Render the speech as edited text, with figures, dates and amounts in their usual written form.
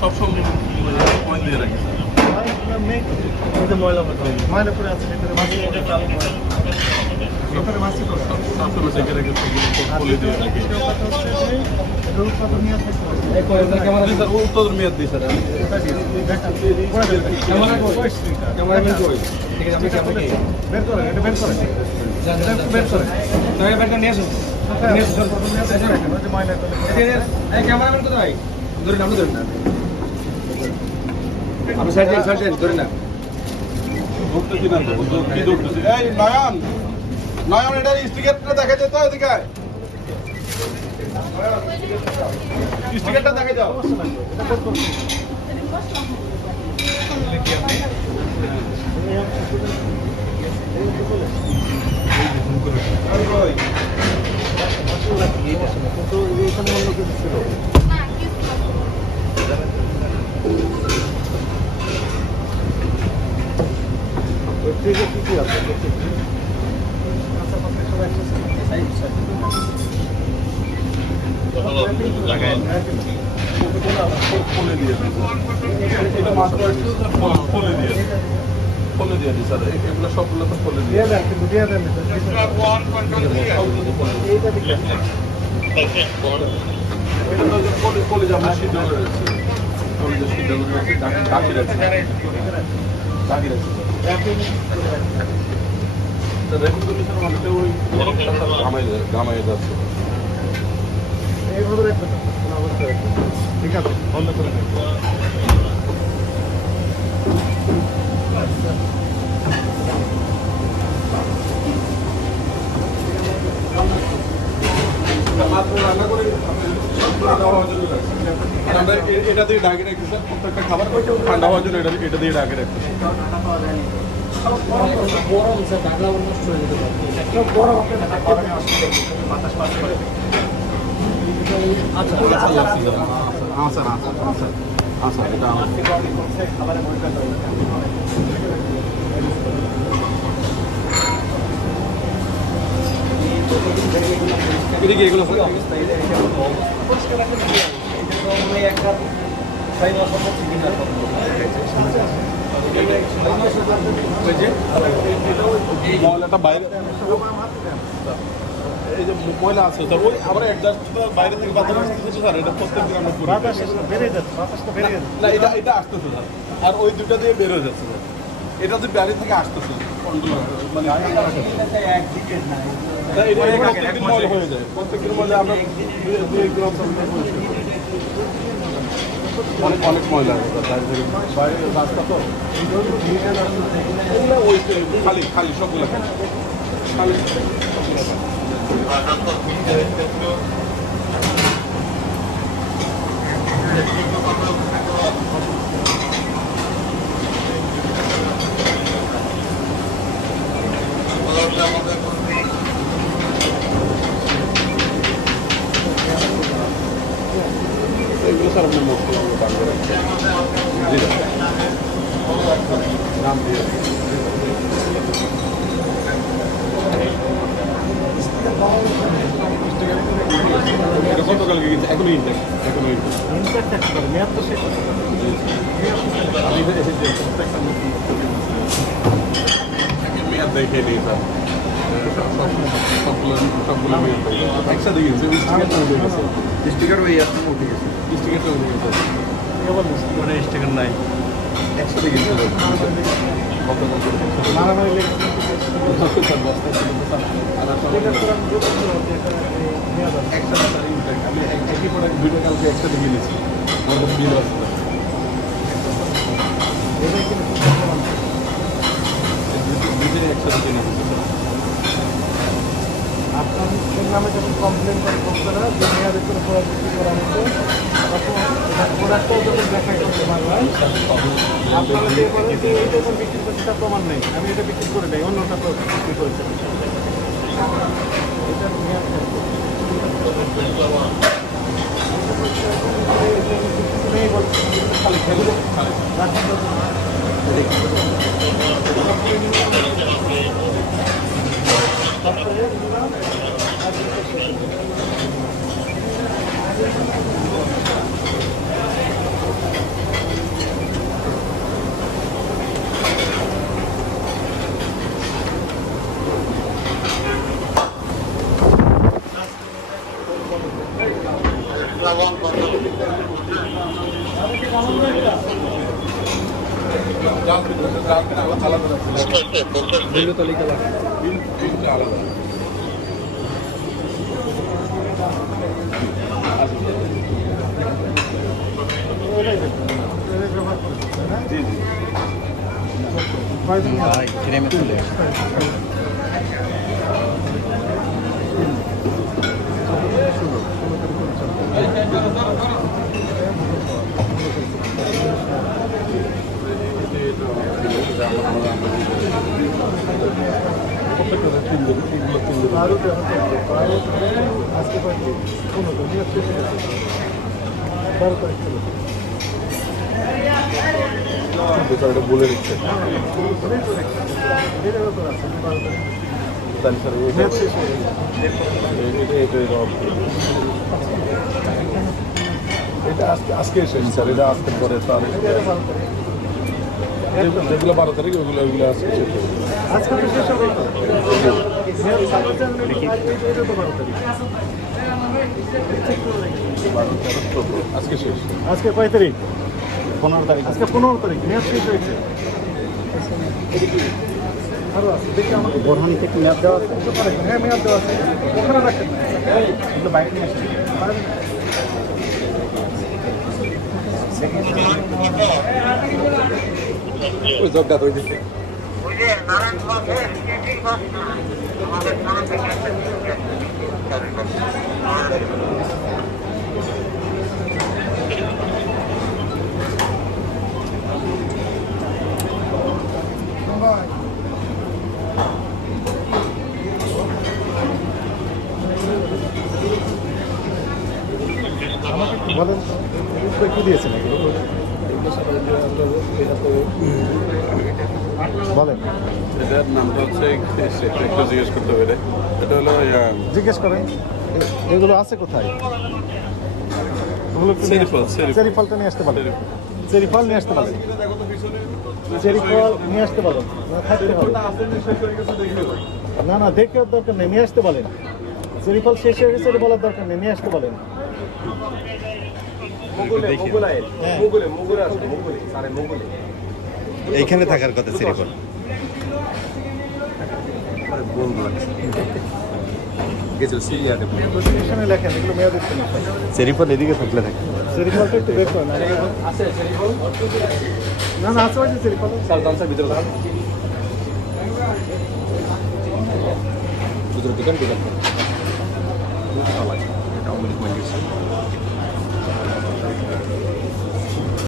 সবসময় দিয়ে রাখি ময়লা ময়লা করে আছে ভিতরে মাছ ভিতরে মাছ সবসময় ডেকে রেখে বলে দিয়ে রাখি উত্তর মেয়াদ দিই স্যার বের করে এটা বের করে বের করে বের করে নিয়ে আসুন ক্যামেরাম্যান কোথায় ধরে না ধরে না আমি সাইড ধরে না ধরতে কি না কি ধরতেছি এই নয়ন নয়ন এটা স্টিকারটা দেখা যেত এদিকে স্টিকারটা দেখা যাও কি আছে ফলে দিয়ে দিই স্যার এগুলো সবগুলো তো ফলে দিয়ে দেন কিন্তু দিয়ে দেন ফলে যাবো সিদ্ধ করে রাখছি ফলে সিদ্ধ করে রাখছি ডাকি রাখছি ডাকি রাখছি গামাই যাচ্ছে এইভাবে রাখবে ঠিক আছে বন্ধ করে রান্না করে আমরা এটা দিয়ে ঢাকে রাখছি স্যার প্রত্যেকটা খাবার ঠান্ডা হওয়ার জন্য এটা দিয়ে ঢাকে রাখছি গরম স্যার ঢাকলা নষ্ট হয়ে যেতে পারে গরম বাতাস পাস করে আচ্ছা এটা খাবারের এদিকে এগুলো ময়লাটা বাইরে এই যে ময়লা আছে স্যার ওই আবার অ্যাডজাস্ট বাইরে থেকে বাতাস আসতেছে স্যার এটা প্রত্যেকদিন আমরা বাতাস বেড়ে যাচ্ছে বাতাসটা বেড়ে যাচ্ছে না এটা আসতেছে স্যার আর ওই দুটা দিয়ে বের হয়ে যাচ্ছে স্যার এটা যে বাইরে থেকে আসতেছে মানে একদিকে না প্রত্যেকদিন ময়লা হয়ে যায় প্রত্যেকদিন ময়লা আমরা 2 গ্রাম অনেক ময়লা আছে বাইরে রাস্তা তো ওই খালি সবগুলো খালি এগুলো স্যার আপনার মুখ নাম দিয়ে গতকালকে কিন্তু এখনো ইনটেক মেয়াদ তো শেষ মেয়াদ দেখে নিই স্যার সবগুলো মেয়াদ একসাথে গেছে স্টিকার ওই এখন উঠে গেছে স্টিকারটা উঠে গেছে মানে স্টিকার নাই একসাথে গেছে আমি একই প্রোডাক্ট দুইটা কালকে একসাথে কিনেছি আমার বিল আছে দুইটাই একসাথে কিনে আপনার নামে যখন কমপ্লেন করে ভোক্তারা যে মেয়াদের করে প্রোডাক্ট বিক্রি করা হচ্ছে তখন প্রোডাক্টটাও যখন দেখাই করতে বাংলায় আপনারা যে বলেন যে এই যখন বিক্রি করছে তার প্রমাণ নেই আমি এটা বিক্রি করে দেয় অন্যটা বিক্রি করেছে এটা মেয়াদ নেই বলছে খালি খেলবো বেচারাটা বলে দিচ্ছে এটা আজকে শেষ স্যার, এটা আজকের পরে স্যার যেগুলো 12 তারিখ ওগুলো আজকে শেষ হবে। আজকে তো শেষ হবে তো। আজকে শেষ। আজকে কয় তারিখ? 15 তারিখ। আজকে 15 তারিখ মেয়াদ শেষ হয়েছে। আরো আছে দেখি আমাকে বোরহান থেকে মেয়াদ দেওয়া আছে। হ্যাঁ মেয়াদ দেওয়া আছে। ওখানে রাখেন না, এগুলো বাইরে নিয়ে আসেন। ওই জগটা তো দিচ্ছে বলেন কি দিয়েছেন বলেন, এটার নামটা হচ্ছে একটু জিজ্ঞেস করতে হবে। এটা হলো জিজ্ঞেস করেন এগুলো আছে কোথায়? চেরি ফলটা নিয়ে আসতে পারেন, চেরি ফল নিয়ে আসতে পারেন, চেরি ফল নিয়ে আসতে পারেন, থাকতে হবে না, না দেখে দরকার নেই, নিয়ে আসতে বলেন। চেরি ফল শেষ হয়ে গেছে বলার দরকার নেই, নিয়ে আসতে বলেন। এইখানে থাকার কথা সিরিফল। লেখেন এগুলো মেয়াদ সিরিফল এদিকে থাকলে থাকে। চেরি ফলটা একটু বের করেন। না না আছে ওই যে চেরি ফল